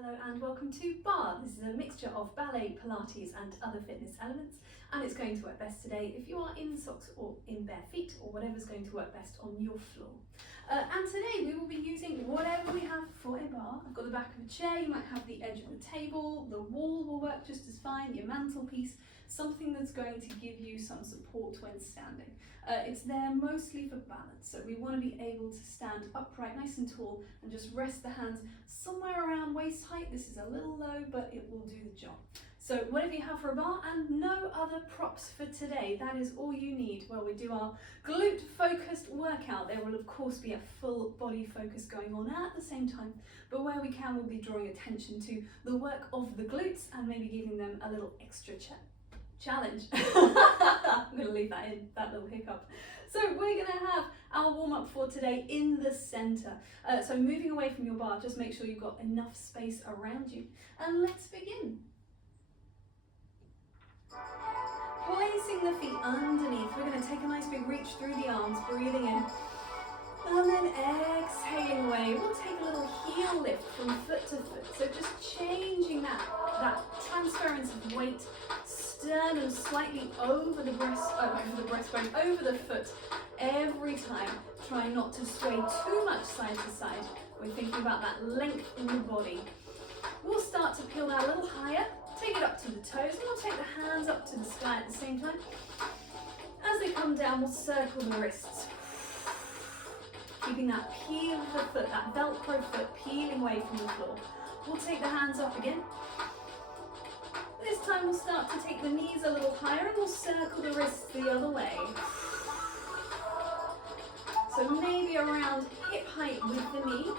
Hello and welcome to Barre. This is a mixture of ballet, Pilates and other fitness elements, and it's going to work best today if you are in socks or in bare feet or whatever's going to work best on your floor. And today we will be using whatever we have for a bar. I've got the back of a chair, you might have the edge of the table, the wall will work just as fine, your mantelpiece, something that's going to give you some support when standing. It's there mostly for balance, so we want to be able to stand upright nice and tall and just rest the hands somewhere around waist height. This is a little low, but it will do the job. So whatever you have for a bar and no other props for today, that is all you need while we do our glute focused workout. There will of course be a full body focus going on at the same time, but where we can we'll be drawing attention to the work of the glutes and maybe giving them a little extra challenge. I'm going to leave that in, that little hiccup. So we're going to have our warm-up for today in the centre. So moving away from your bar, just make sure you've got enough space around you. And let's begin. Placing the feet underneath, we're going to take a nice big reach through the arms, breathing in. And then exhaling away. We'll take a little heel lift from foot to foot. So just changing that transference of weight, sternum slightly over the breastbone, over the foot every time. Try not to sway too much side to side. We're thinking about that length in the body. We'll start to peel that a little higher. Take it up to the toes, and we'll take the hands up to the sky at the same time. As they come down, we'll circle the wrists. Keeping that peel of the foot, that Velcro foot peeling away from the floor. We'll take the hands up again. This time we'll start to take the knees a little higher and we'll circle the wrists the other way. So maybe around hip height with the knee.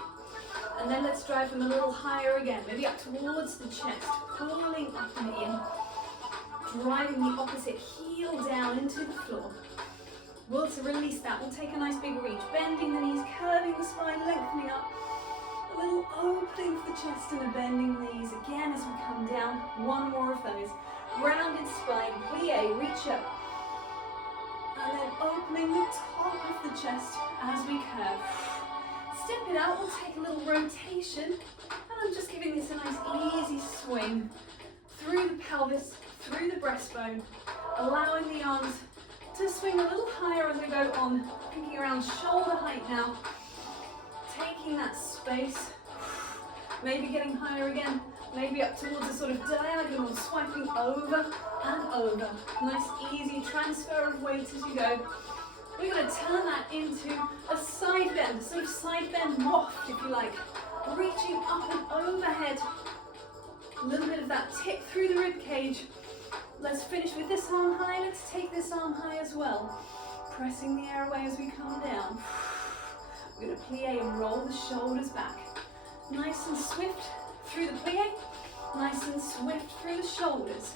And then let's drive them a little higher again, maybe up towards the chest, pulling up and in, driving the opposite heel down into the floor. Well, to release that, we'll take a nice big reach, bending the knees, curving the spine, lengthening up, a little opening for the chest and a bending the knees again as we come down. One more of those, rounded spine, plie, reach up, and then opening the top of the chest as we curve. Step it out, we'll take a little rotation, and I'm just giving this a nice easy swing through the pelvis, through the breastbone, allowing the arms to swing a little higher as we go on, thinking around shoulder height now, taking that space, maybe getting higher again, maybe up towards a sort of diagonal, swiping over and over. Nice easy transfer of weight as you go. We're going to turn that into a side bend, sort of side bend waft if you like, reaching up and overhead. A little bit of that tip through the rib cage. Let's finish with this arm high. Let's take this arm high as well. Pressing the air away as we come down. We're going to plie and roll the shoulders back. Nice and swift through the plie. Nice and swift through the shoulders.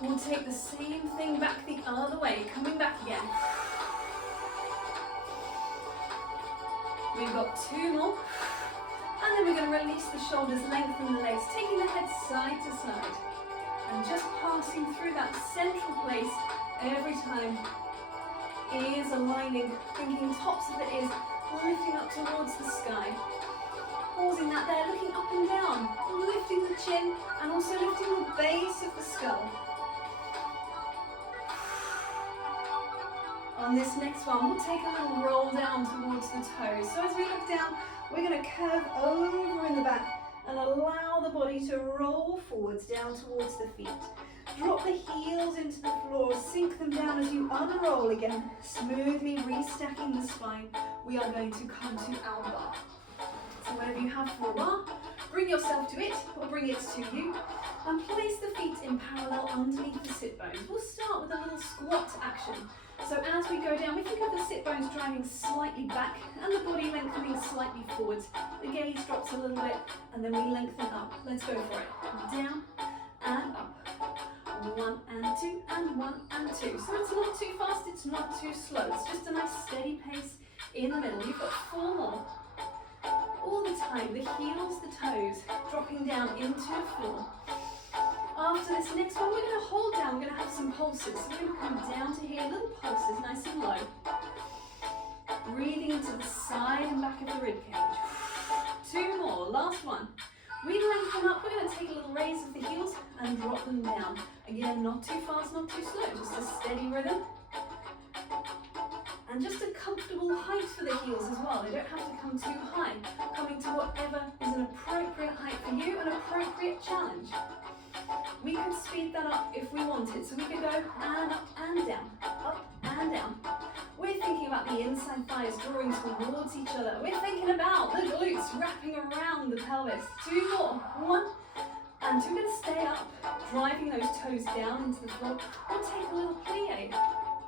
We'll take the same thing back the other way, coming back again. We've got two more. And then we're going to release the shoulders, lengthen the legs, taking the head side to side. And just passing through that central place every time. Ears aligning, thinking tops of the ears, lifting up towards the sky. Pausing that there, looking up and down, lifting the chin and also lifting the base of the skull. On this next one, we'll take a little roll down towards the toes. So as we look down, we're going to curve over in the back and allow the body to roll forwards down towards the feet. Drop the heels into the floor, sink them down as you unroll again, smoothly restacking the spine. We are going to come to our bar. So whatever you have for a bar, bring yourself to it or bring it to you, and place the feet in parallel underneath the sit bones. We'll start with a little squat action. So as we go down, we think of the sit bones driving slightly back and the body lengthening slightly forwards. The gaze drops a little bit and then we lengthen up. Let's go for it. Down and up. 1 and 2 and 1 and 2. So it's not too fast, it's not too slow. It's just a nice steady pace in the middle. You've got 4 more. All the time, the heels, the toes, dropping down into the floor. After this next one, we're going to hold down, we're going to have some pulses. So we're going to come down to here, little pulses, nice and low. Breathing into the side and back of the rib cage. 2 more, last one. We lengthen up, we're going to take a little raise of the heels and drop them down. Again, not too fast, not too slow, just a steady rhythm. And just a comfortable height for the heels as well. They don't have to come too high. Coming to whatever is an appropriate height for you, an appropriate challenge. We could speed that up if we wanted. So we could go and up and down, up and down. We're thinking about the inside thighs drawing towards each other. We're thinking about the glutes wrapping around the pelvis. 2 more, 1 and 2. We're going to stay up, driving those toes down into the floor. We'll take a little plie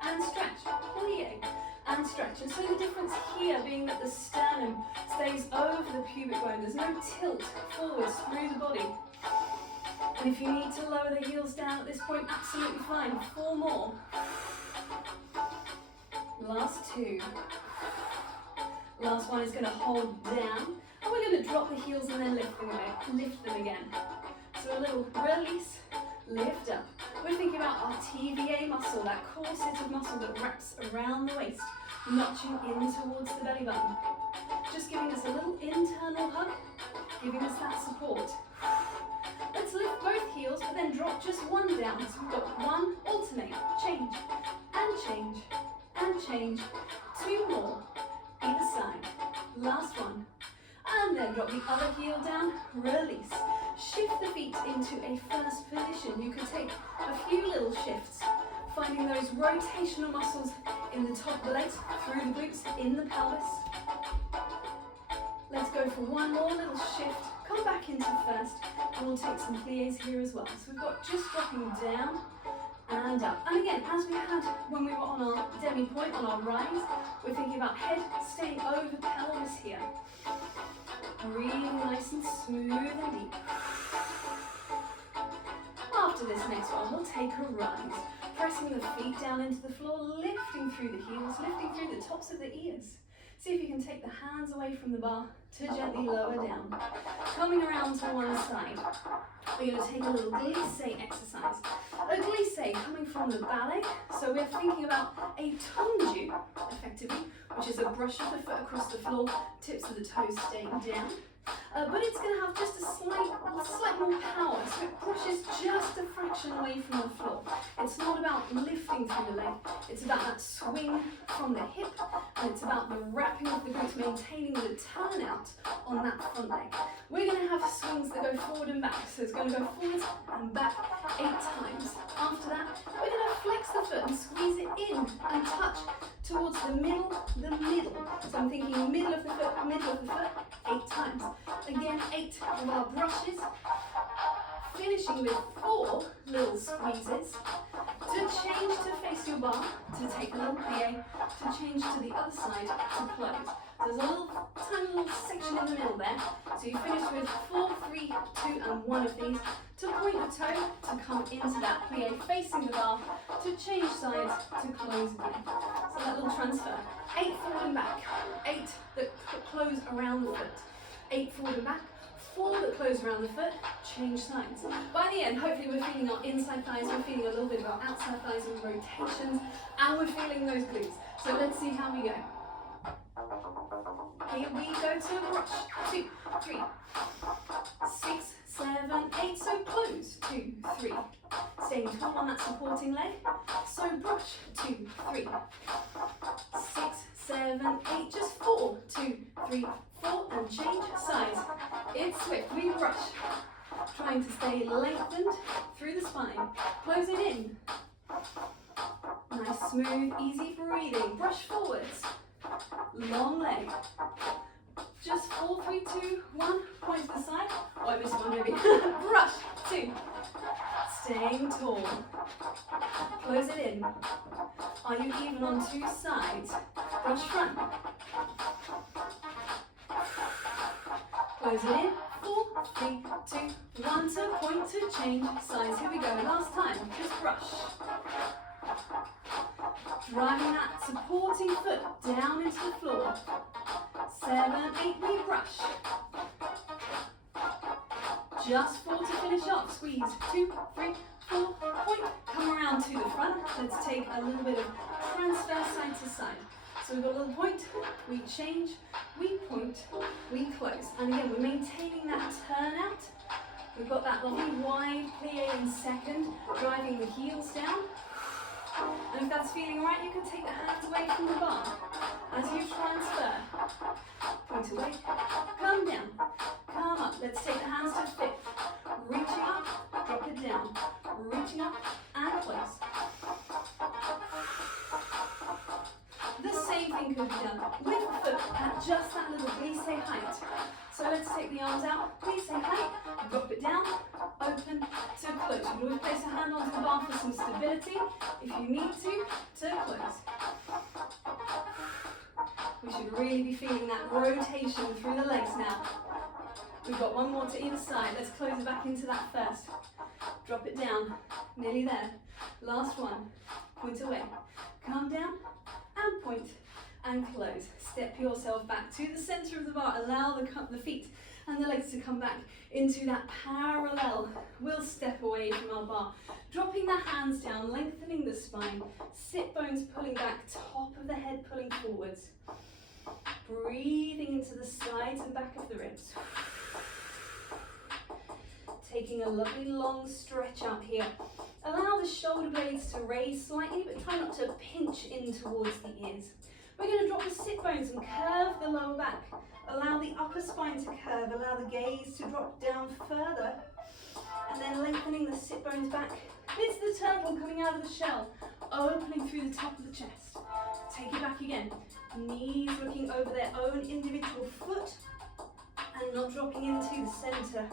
and stretch, plie and stretch. And so the difference here being that the sternum stays over the pubic bone. There's no tilt forwards through the body. And if you need to lower the heels down at this point, absolutely fine. 4 more. Last 2. Last one is going to hold down. And we're going to drop the heels and then lift them again. So a little release, lift up. We're thinking about our TVA muscle, that corseted muscle that wraps around the waist, notching in towards the belly button. Just giving us a little internal hug, giving us that support. Let's lift both heels, but then drop just one down. So we've got 1, alternate, change, and change, and change. 2 more, either side. Last one. And then drop the other heel down, release. Shift the feet into a first position. You could take a few little shifts, finding those rotational muscles in the top of the legs, through the glutes, in the pelvis. Let's go for 1 more little shift. Come back into first, and we'll take some plies here as well. So we've got just dropping down and up. And again, as we had when we were on our demi point, on our rise, we're thinking about head staying over pelvis here. Breathing nice and smooth and deep. After this next one, we'll take a rise. Pressing the feet down into the floor, lifting through the heels, lifting through the tops of the ears. See if you can take the hands away from the bar to gently lower down. Coming around to one side, we're going to take a little glisse exercise. A glisse coming from the ballet, so we're thinking about a tonju, effectively, which is a brush of the foot across the floor, tips of the toes staying down. But it's going to have just a slight more power, so it brushes just a fraction away from the floor. It's not about lifting through the leg, it's about that swing from the hip, and it's about the wrapping of the glutes, maintaining the turnout on that front leg. We're going to have swings that go forward and back, so it's going to go forwards and back 8 times. After that, we're going to flex the foot and squeeze it in and touch towards the middle. So I'm thinking middle of the foot, 8 times. Again, 8 of our brushes, finishing with 4 little squeezes. To change to face your bar, to take a little plie, to change to the other side, to close. There's a little tiny little section in the middle there. So you finish with 4, 3, 2, and 1 of these. To point the toe, to come into that plie facing the bar, to change sides, to close again. So that little transfer. 8 forward and back, 8 that close around the foot, 8 forward and back, 4 that close around the foot, change sides. By the end, hopefully we're feeling our inside thighs, we're feeling a little bit of our outside thighs and rotations, and we're feeling those glutes. So let's see how we go. Here we go to a brush. 2, 3, 6, 7, 8. So close. 2, 3. Staying tall on that supporting leg. So brush. 2, 3, 6, 7, 8. Just 4, 2, 3, 4, and change sides. It's swift. We brush. Trying to stay lengthened through the spine. Close it in. Nice, smooth, easy breathing. Brush forwards. Long leg. Just 4, 3, 2, 1. Point to the side. Oh, I missed one maybe. Brush. 2. Staying tall. Close it in. Are you even on 2 sides? Brush front. Close it in. 4, 3, 2, 1. To point to change sides. Here we go. Last time. Just brush. Driving that supporting foot down into the floor. 7, 8, we brush. Just 4 to finish off. Squeeze. 2, 3, 4, point. Come around to the front. Let's take a little bit of transfer side to side. So we've got a little point, we change, we point, we close. And again, we're maintaining that turnout We've got that lovely wide plie in second, driving the heels down. And if that's feeling right, you can take the hands away from the bar. As you transfer, point away, come down, come up. Let's take the hands to fifth. Reaching up, drop it down. Reaching up and close. The same thing could be done with the foot at just that little glisse height. So let's take the arms out, glisse height, drop it down, open to close. You can always place a hand onto the bar for some stability if you need to close. We should really be feeling that rotation through the legs now. We've got one more to either side. Let's close it back into that first. Drop it down, nearly there. Last one, point away, come down and point and close. Step yourself back to the center of the bar. Allow the feet and the legs to come back into that parallel. We'll step away from our bar, dropping the hands down, lengthening the spine, sit bones pulling back, top of the head pulling forwards. Breathing into the sides and back of the ribs. Taking a lovely long stretch up here. Allow the shoulder blades to raise slightly, but try not to pinch in towards the ears. We're going to drop the sit bones and curve the lower back. Allow the upper spine to curve. Allow the gaze to drop down further. And then lengthening the sit bones back. It's the turtle coming out of the shell, opening through the top of the chest. Take it back again. Knees looking over their own individual foot and not dropping into the center.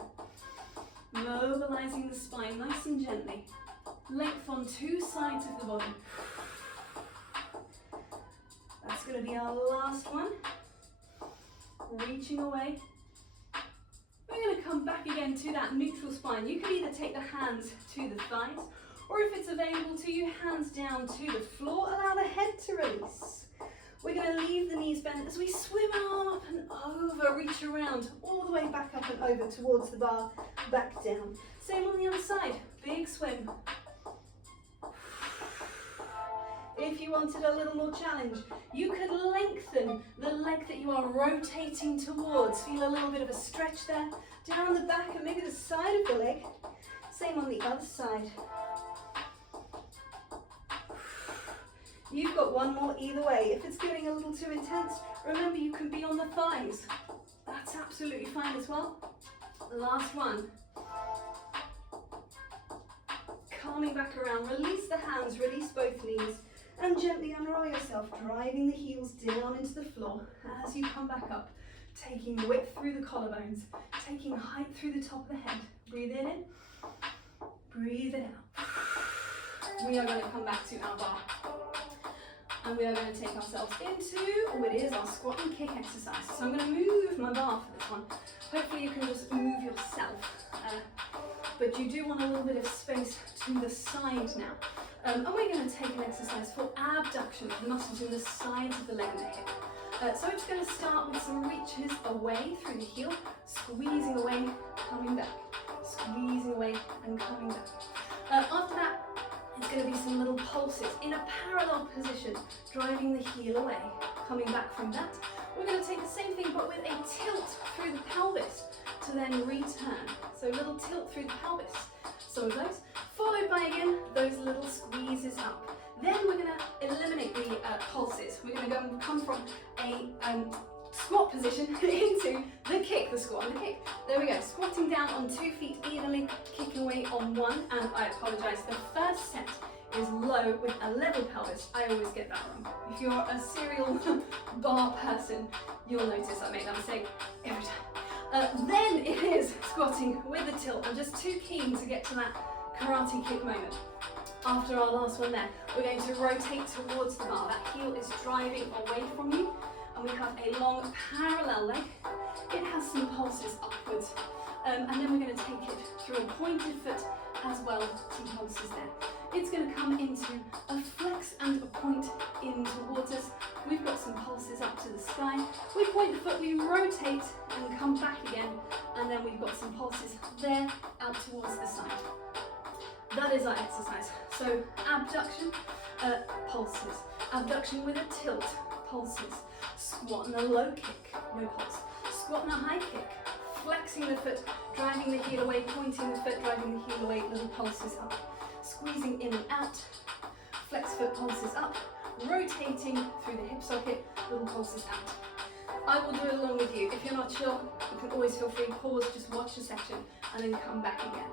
Mobilizing the spine nice and gently. Length on two sides of the body. That's going to be our last one. Reaching away. We're going to come back again to that neutral spine. You can either take the hands to the thighs, or if it's available to you, hands down to the floor. Allow the head to release. We're going to leave the knees bent as we swim arm up and over, reach around, all the way back up and over towards the bar, back down. Same on the other side, big swim. If you wanted a little more challenge, you could lengthen the leg that you are rotating towards. Feel a little bit of a stretch there, down the back and maybe the side of the leg. Same on the other side. You've got one more either way. If it's getting a little too intense, remember you can be on the thighs. That's absolutely fine as well. Last one. Calming back around, release the hands, release both knees, and gently unroll yourself, driving the heels down into the floor as you come back up, taking width through the collarbones, taking height through the top of the head. Breathe it in, breathe it out. We are going to come back to our bar. And we are going to take ourselves into, it is our squat and kick exercise. So I'm going to move my bar for this one. Hopefully you can just move yourself. But you do want a little bit of space to the side now. And we're going to take an exercise for abduction, the muscles in the sides of the leg and the hip. So it's going to start with some reaches away through the heel, squeezing away, coming back, squeezing away and coming back. After that, it's going to be some little pulses in a parallel position, driving the heel away. Coming back from that, we're going to take the same thing but with a tilt through the pelvis to then return. So little tilt through the pelvis. Some of those, followed by again those little squeezes up. Then we're going to eliminate the pulses. We're going to go and come from a squat position into the kick, the squat and the kick. There we go, squatting down on 2 feet evenly, kicking away on one, and I apologise, the first set is low with a level pelvis. I always get that wrong. If you're a serial bar person, you'll notice I make that mistake every time. Then it is squatting with a tilt. I'm just too keen to get to that karate kick moment. After our last one there, we're going to rotate towards the bar. That heel is driving away from you. And we have a long parallel leg. It has some pulses upwards. And then we're going to take it through a pointed foot as well, some pulses there. It's going to come into a flex and a point in towards us. We've got some pulses up to the sky. We point the foot, we rotate and come back again. And then we've got some pulses there out towards the side. That is our exercise. So abduction, pulses. Abduction with a tilt, pulses. Squat and a low kick, no pulse. Squat and a high kick, flexing the foot, driving the heel away, pointing the foot, driving the heel away, little pulses up. Squeezing in and out, flex foot pulses up, rotating through the hip socket, little pulses out. I will do it along with you. If you're not sure, you can always feel free to pause, just watch the section, and then come back again.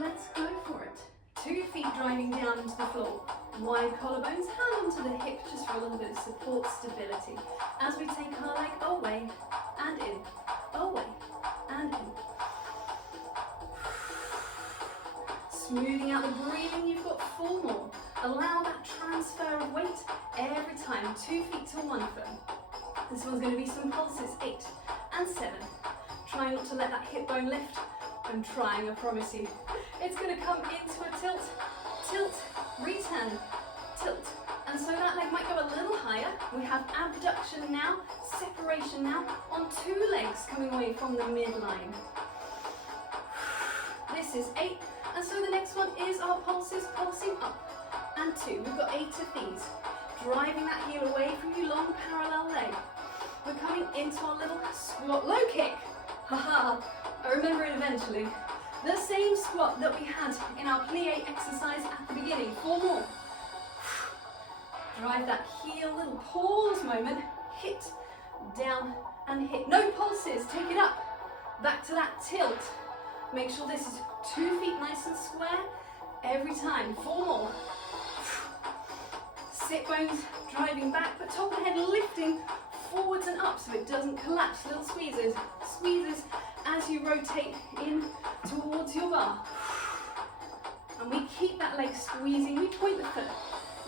Let's go for it. 2 feet driving down into the floor. Wide collarbones, hand onto the hip, just for a little bit of support, stability. As we take our leg away and in, away and in. Smoothing out the breathing, you've got 4 more. Allow that transfer of weight every time, 2 feet to 1 foot. This one's going to be some pulses, 8 and 7. Try not to let that hip bone lift. I'm trying, I promise you. It's going to come into a tilt, tilt, return, tilt. And so that leg might go a little higher. We have abduction now, separation now, on 2 legs coming away from the midline. This is 8, and so the next one is our pulses, pulsing up, and 2. We've got 8 of these. Driving that heel away from your long parallel leg. We're coming into our little squat low kick. Haha, I remember it eventually. The same squat that we had in our plie exercise at the beginning. 4 more. Drive that heel, little pause moment. Hit, down, and hit. No pulses, take it up. Back to that tilt. Make sure this is 2 feet nice and square every time. 4 more. Sit bones driving back, but top of the head lifting forwards and up so it doesn't collapse. Little squeezes, squeezes as you rotate in towards your bar. And we keep that leg squeezing, we point the foot.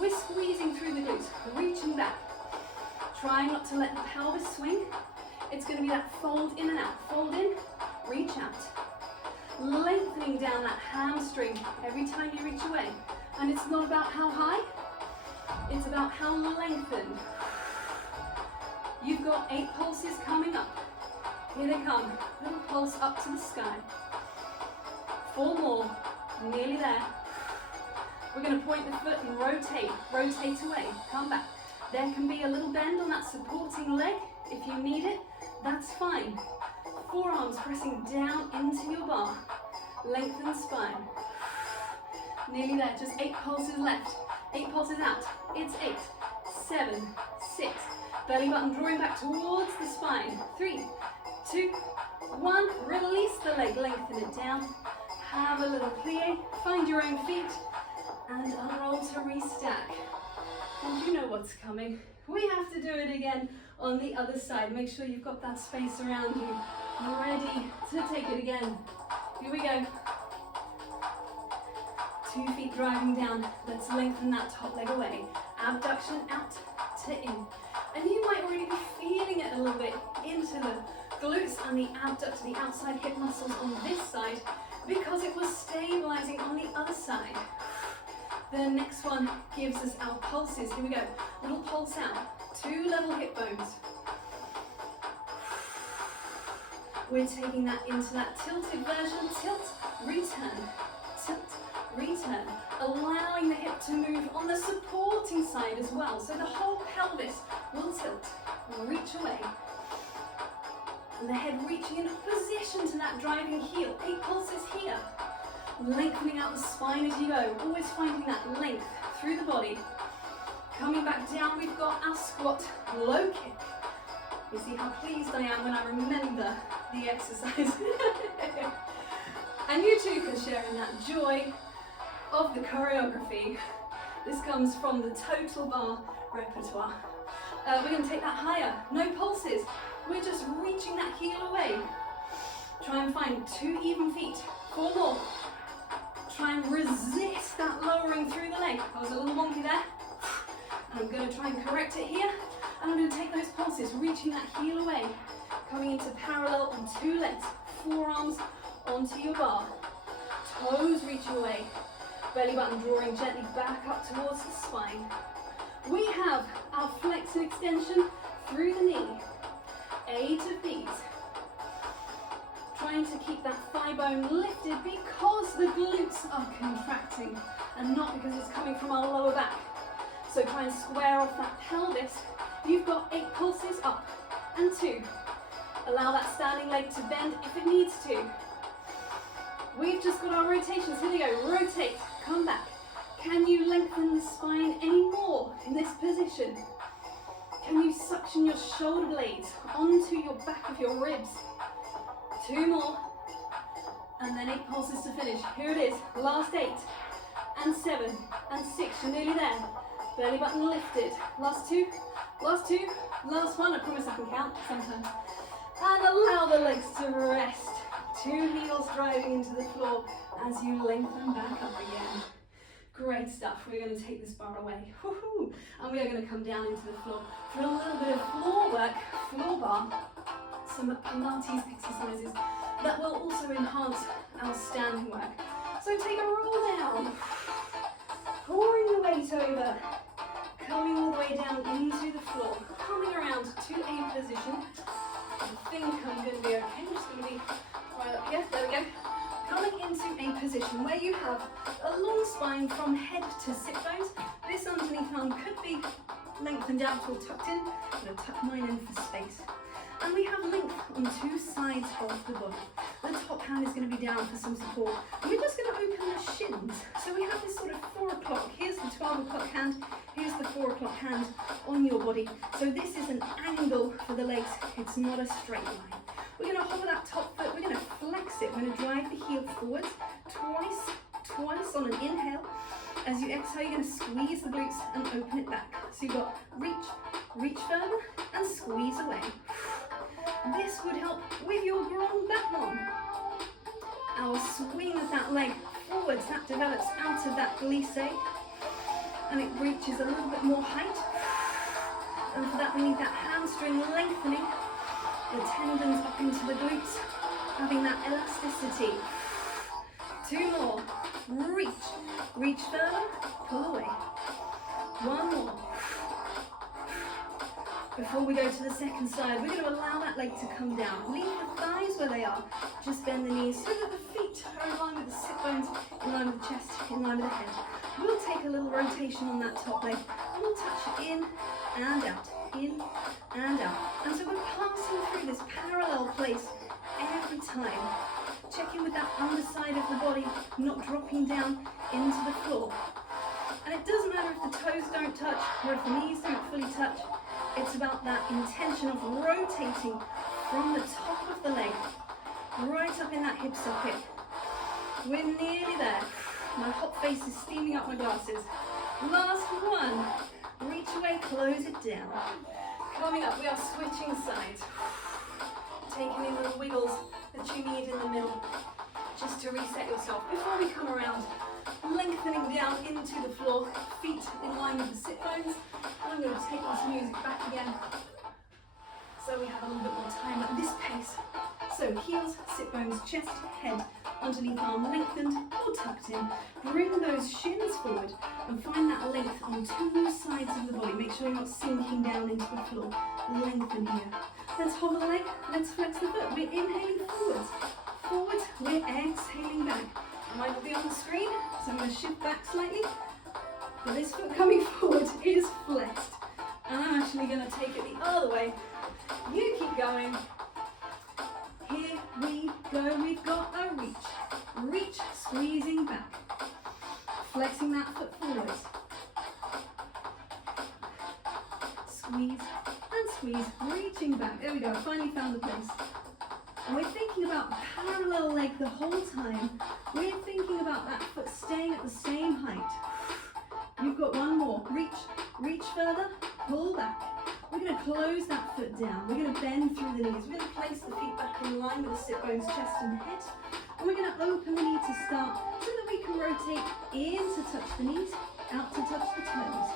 We're squeezing through the glutes, reaching back. Trying not to let the pelvis swing. It's going to be that fold in and out. Fold in, reach out. Lengthening down that hamstring every time you reach away. And it's not about how high, it's about how lengthened. You've got 8 pulses coming up. Here they come. Little pulse up to the sky. 4 more. Nearly there. We're going to point the foot and rotate. Rotate away. Come back. There can be a little bend on that supporting leg. If you need it, that's fine. Forearms pressing down into your bar. Lengthen spine. Nearly there. Just 8 pulses left. 8 pulses out. It's 8, 7, 6. Belly button drawing back towards the spine. 3, 2, 1. Release the leg, lengthen it down. Have a little plie. Find your own feet and unroll to restack. And you know what's coming. We have to do it again on the other side. Make sure you've got that space around you. Ready to take it again. Here we go. 2 feet driving down. Let's lengthen that top leg away. Abduction out to in. And you might already be feeling it a little bit into the glutes and the abductor, the outside hip muscles on this side, because it was stabilizing on the other side. The next one gives us our pulses. Here we go. Little pulse out. 2 level hip bones. We're taking that into that tilted version. Tilt, return, tilt, return. Allowing the hip to move on the supporting side as well. So the whole pelvis will tilt, reach away. And the head reaching in opposition to that driving heel. 8 pulses here. Lengthening out the spine as you go. Always finding that length through the body. Coming back down, we've got our squat low kick. You see how pleased I am when I remember the exercise. And you too can share in that joy of the choreography. This comes from the Total Barre repertoire. We're going to take that higher. No pulses. We're just reaching that heel away. Try and find 2 even feet. 4 more. Try and resist that lowering through the leg. I was a little wonky there. And I'm going to try and correct it here. And I'm going to take those pulses, reaching that heel away. Coming into parallel on 2 legs. Forearms onto your bar. Toes reaching away. Belly button drawing gently back up towards the spine. We have our flex and extension through the knee. 8 of these. Trying to keep that thigh bone lifted because the glutes are contracting and not because it's coming from our lower back. So try and square off that pelvis. You've got 8 pulses up and 2. Allow that standing leg to bend if it needs to. We've just got our rotations. Here we go. Rotate. Come back. Can you lengthen the spine any more in this position? Can you suction your shoulder blades onto your back of your ribs? 2 more. And then 8 pulses to finish. Here it is. Last 8. And 7. And 6. You're nearly there. Belly button lifted. Last 2. Last 2. Last 1. I promise I can count sometimes. And allow the legs to rest. 2 heels driving into the floor as you lengthen back up again. Great stuff. We're going to take this bar away. Woohoo! And we are going to come down into the floor for a little bit of floor work, floor bar, some Pilates exercises that will also enhance our standing work. So take a roll down, pouring the weight over, coming all the way down into the floor, coming around to a position. I think I'm going to be okay. I'm just going to be right up here. There we go. Coming into a position where you have a long spine from head to sit bones. This underneath arm could be lengthened out or tucked in. I'm going to tuck mine in for space. And we have length on 2 sides of the body. The top hand is going to be down for some support. And we're just going to open the shins. So we have this sort of 4 o'clock. Here's the 12 o'clock hand. Here's the 4 o'clock hand on your body. So this is an angle for the legs. It's not a straight line. We're going to hover that top foot. We're going to flex it. We're going to drive the heel forwards twice on an inhale. As you exhale, you're going to squeeze the glutes and open it back. So you've got reach further and squeeze away. This would help with your grand battement. Our swing of that leg forwards, that develops out of that glissé and it reaches a little bit more height. And for that we need that hamstring lengthening, the tendons up into the glutes, having that elasticity. 2 more. Reach further, pull away. 1 more. Before we go to the second side, we're going to allow that leg to come down. Leave the thighs where they are. Just bend the knees so that the feet are in line with the sit bones, in line with the chest, in line with the head. We'll take a little rotation on that top leg and we'll touch in and out, in and out. And so we're passing through this parallel place every time. Checking with that underside of the body, not dropping down into the floor. And it doesn't matter if the toes don't touch or if the knees don't fully touch. It's about that intention of rotating from the top of the leg, right up in that hip socket. We're nearly there. My hot face is steaming up my glasses. Last one. Reach away, close it down. Coming up, we are switching sides. Taking in little wiggles that you need in the middle, just to reset yourself before we come around. Lengthening down into the floor, feet in line with the sit bones. And I'm going to take this music back again so we have a little bit more time at this pace. So heels, sit bones, chest, head, underneath arm lengthened or tucked in. Bring those shins forward and find that length on 2 sides of the body. Make sure you're not sinking down into the floor. Lengthen here. Let's hover the leg, let's flex the foot. We're inhaling forwards, we're exhaling back. I might not be on the screen, so I'm going to shift back slightly. But this foot coming forward is flexed. And I'm actually going to take it the other way. You keep going. Here we go. We've got a reach. Reach, squeezing back. Flexing that foot forwards. Squeeze and squeeze, reaching back. There we go. I finally found the place. And we're thinking about parallel leg the whole time. We're thinking about that foot staying at the same height. You've got 1 more. Reach further, pull back. We're going to close that foot down. We're going to bend through the knees. We're going to place the feet back in line with the sit bones, chest and head. And we're going to open the knee to start so that we can rotate in to touch the knees, out to touch the toes.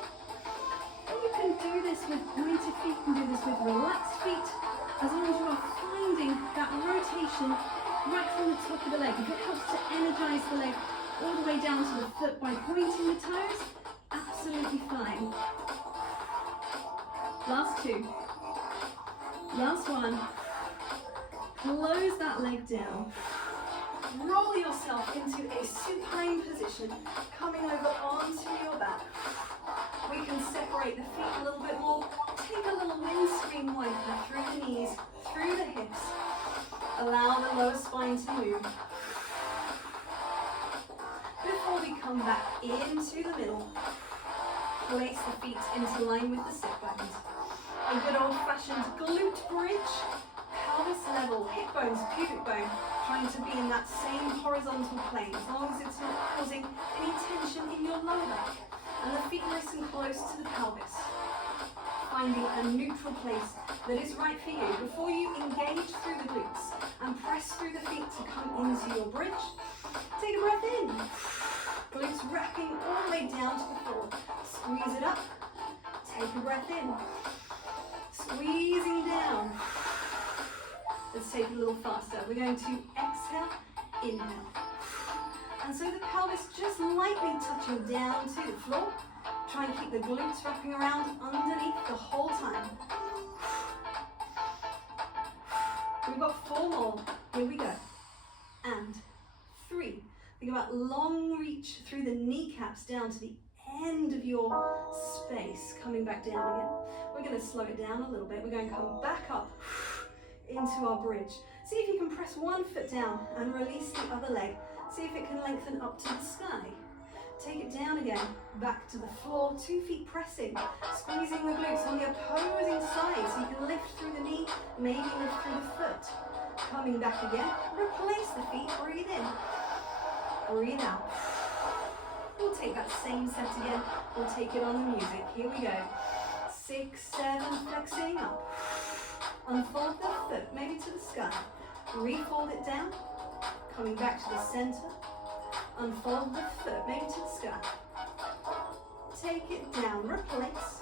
And you can do this with pointed feet, you can do this with relaxed feet, as long as you are finding that rotation right from the top of the leg. If it helps to energize the leg all the way down to the foot by pointing the toes, absolutely fine. Last 2. Last 1. Close that leg down. Roll yourself into a supine position, coming over onto your back. We can separate the feet a little bit more, take a little windscreen wiper through the knees, through the hips. Allow the lower spine to move. Before we come back into the middle, place the feet into line with the sit bones. A good old-fashioned glute bridge, pelvis level, hip bones, pubic bone, trying to be in that same horizontal plane, as long as it's not causing any tension in your lower back. And the feet nice and close to the pelvis. Finding a neutral place that is right for you. Before you engage through the glutes and press through the feet to come into your bridge, take a breath in. Glutes wrapping all the way down to the floor. Squeeze it up. Take a breath in. Squeezing down. Let's take it a little faster. We're going to exhale, inhale. And so the pelvis just lightly touching down to the floor. Try and keep the glutes wrapping around underneath the whole time. We've got 4 more. Here we go. And 3. Think about long reach through the kneecaps down to the end of your space. Coming back down again. We're going to slow it down a little bit. We're going to come back up into our bridge. See if you can press one foot down and release the other leg. See if it can lengthen up to the sky. Take it down again, back to the floor, 2 feet pressing, squeezing the glutes on the opposing side so you can lift through the knee, maybe lift through the foot. Coming back again, replace the feet, breathe in, breathe out. We'll take that same set again, we'll take it on the music. Here we go. 6, 7, flexing up. Unfold the foot, maybe to the sky. Refold it down, coming back to the center. Unfold the foot, maybe to the sky. Take it down, replace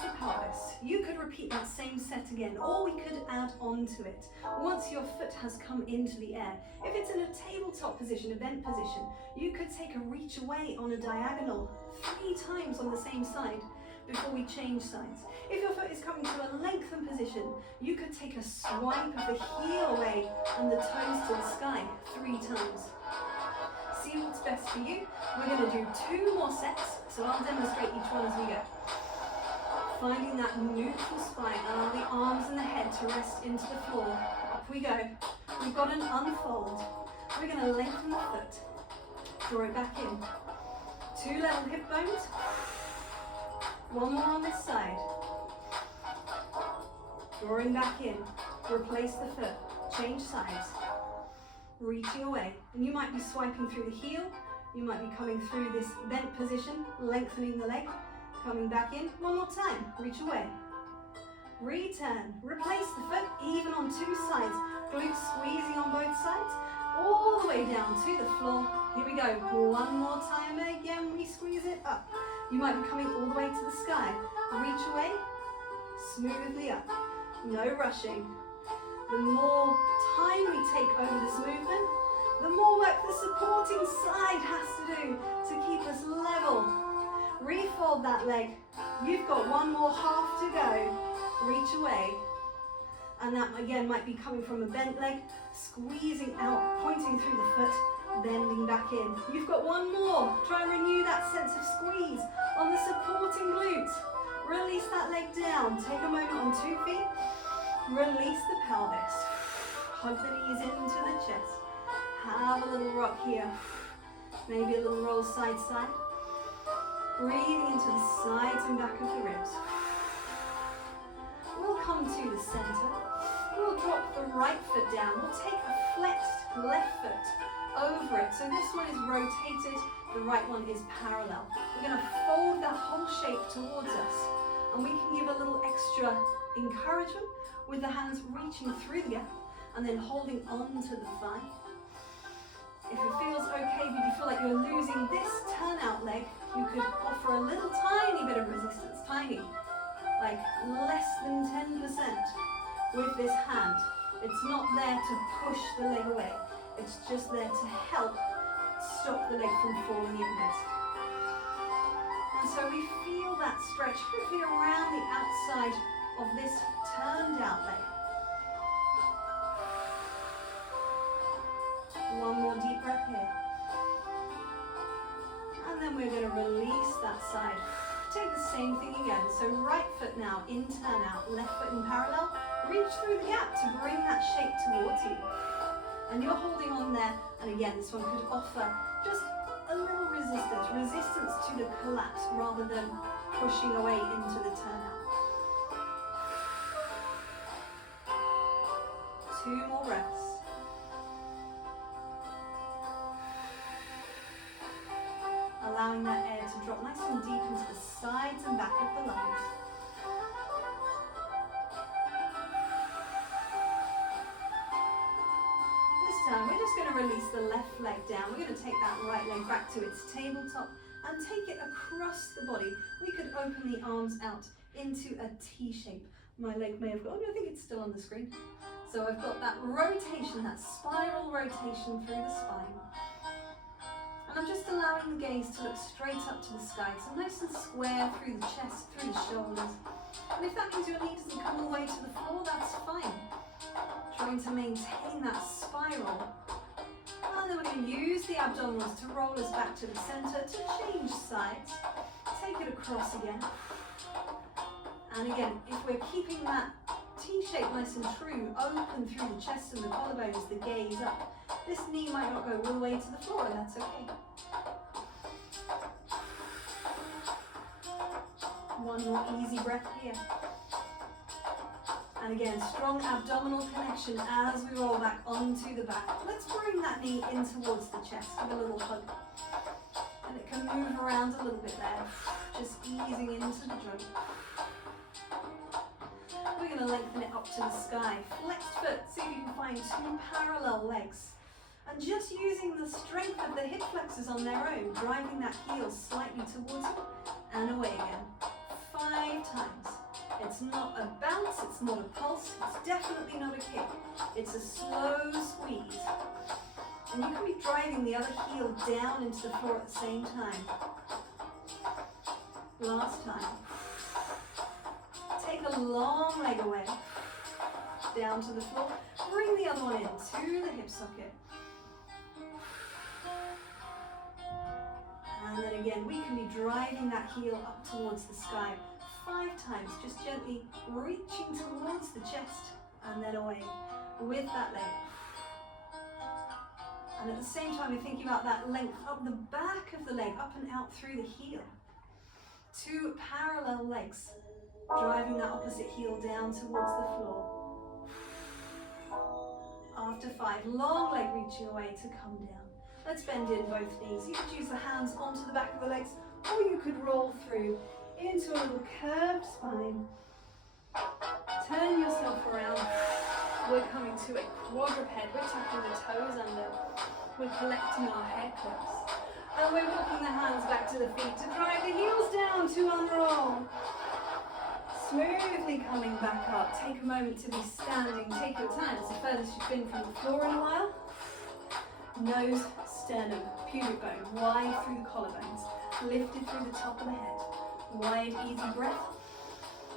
the pelvis. You could repeat that same set again, or we could add on to it. Once your foot has come into the air, if it's in a tabletop position, a bent position, you could take a reach away on a diagonal 3 times on the same side before we change sides. If your foot is coming to a lengthened position, you could take a swipe of the heel away and the toes to the sky 3 times. See what's best for you. We're going to do 2 more sets, so I'll demonstrate each one as we go. Finding that neutral spine, allow the arms and the head to rest into the floor. Up we go. We've got an unfold. We're going to lengthen the foot. Draw it back in. 2 level hip bones. 1 more on this side. Drawing back in. Replace the foot. Change sides. Reaching away. And you might be swiping through the heel. You might be coming through this bent position, lengthening the leg. Coming back in. 1 more time. Reach away. Return. Replace the foot even on 2 sides. Glutes squeezing on both sides. All the way down to the floor. Here we go. 1 more time again. We squeeze it up. You might be coming all the way to the sky. Reach away. Smoothly up. No rushing. The more time we take over this movement, the more work the supporting side has to do to keep us level. Refold that leg. You've got 1 more half to go. Reach away. And that again might be coming from a bent leg, squeezing out, pointing through the foot, bending back in. You've got 1 more. Try and renew that sense of squeeze on the supporting glutes. Release that leg down. Take a moment on 2 feet. Release the pelvis. Hug the knees into the chest. Have a little rock here. Maybe a little roll side to side. Breathing into the sides and back of the ribs. We'll come to the center. We'll drop the right foot down. We'll take a flexed left foot over it. So this one is rotated, the right one is parallel. We're going to fold that whole shape towards us. And we can give a little extra encouragement with the hands reaching through the gap and then holding on to the thigh. If it feels okay, but you feel like you're losing this turnout leg, you could offer a little tiny bit of resistance, tiny, like less than 10% with this hand. It's not there to push the leg away. It's just there to help stop the leg from falling inwards. And so we feel that stretch, hopefully around the outside of this turned out leg. 1 more deep breath here. And then we're going to release that side. Take the same thing again. So right foot now, in turn out, left foot in parallel. Reach through the gap to bring that shape towards you. And you're holding on there. And again, this one could offer just a little resistance to the collapse rather than pushing away into the turnout. 2 more breaths. Allowing that air to drop nice and deep into the sides and back of the lungs. This time we're just going to release the left leg down. We're going to take that right leg back to its tabletop and take it across the body. We could open the arms out into a T shape. My leg may have gone, I think it's still on the screen. So I've got that rotation, that spiral rotation through the spine. And I'm just allowing the gaze to look straight up to the sky, so nice and square through the chest, through the shoulders. And if that means your knee doesn't come all the way to the floor, that's fine. Trying to maintain that spiral. And then we're going to use the abdominals to roll us back to the center to change sides. Take it across again. And again, if we're keeping that T shape nice and true, open through the chest and the collarbones, the gaze up, this knee might not go all the way to the floor, and that's okay. One more easy breath here. And again, strong abdominal connection as we roll back onto the back. Let's bring that knee in towards the chest with a little hug. And it can move around a little bit there, just easing into the joint. We're going to lengthen it up to the sky. Flexed foot, see if you can find 2 parallel legs. And just using the strength of the hip flexors on their own, driving that heel slightly towards you and away again. 5 times. It's not a bounce, it's not a pulse, it's definitely not a kick. It's a slow squeeze. And you can be driving the other heel down into the floor at the same time. Last time. Take a long leg away, down to the floor. Bring the other one in to the hip socket. And then again, we can be driving that heel up towards the sky 5 times, just gently reaching towards the chest and then away with that leg. And at the same time, we're thinking about that length up the back of the leg, up and out through the heel. 2 parallel legs, driving that opposite heel down towards the floor. After 5, long leg reaching away to come down. Let's bend in both knees. You could use the hands onto the back of the legs, or you could roll through into a little curved spine. Turn yourself around. We're coming to a quadruped. We're tucking the toes under. We're collecting our hair clips. And we're walking the hands back to the feet to drive the heels down to unroll. Smoothly coming back up. Take a moment to be standing. Take your time. It's the furthest you've been from the floor in a while. Nose, sternum, pubic bone, wide through the collarbones. Lifted through the top of the head. Wide, easy breath.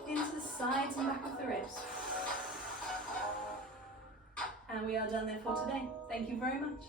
Into the sides and back of the ribs. And we are done there for today. Thank you very much.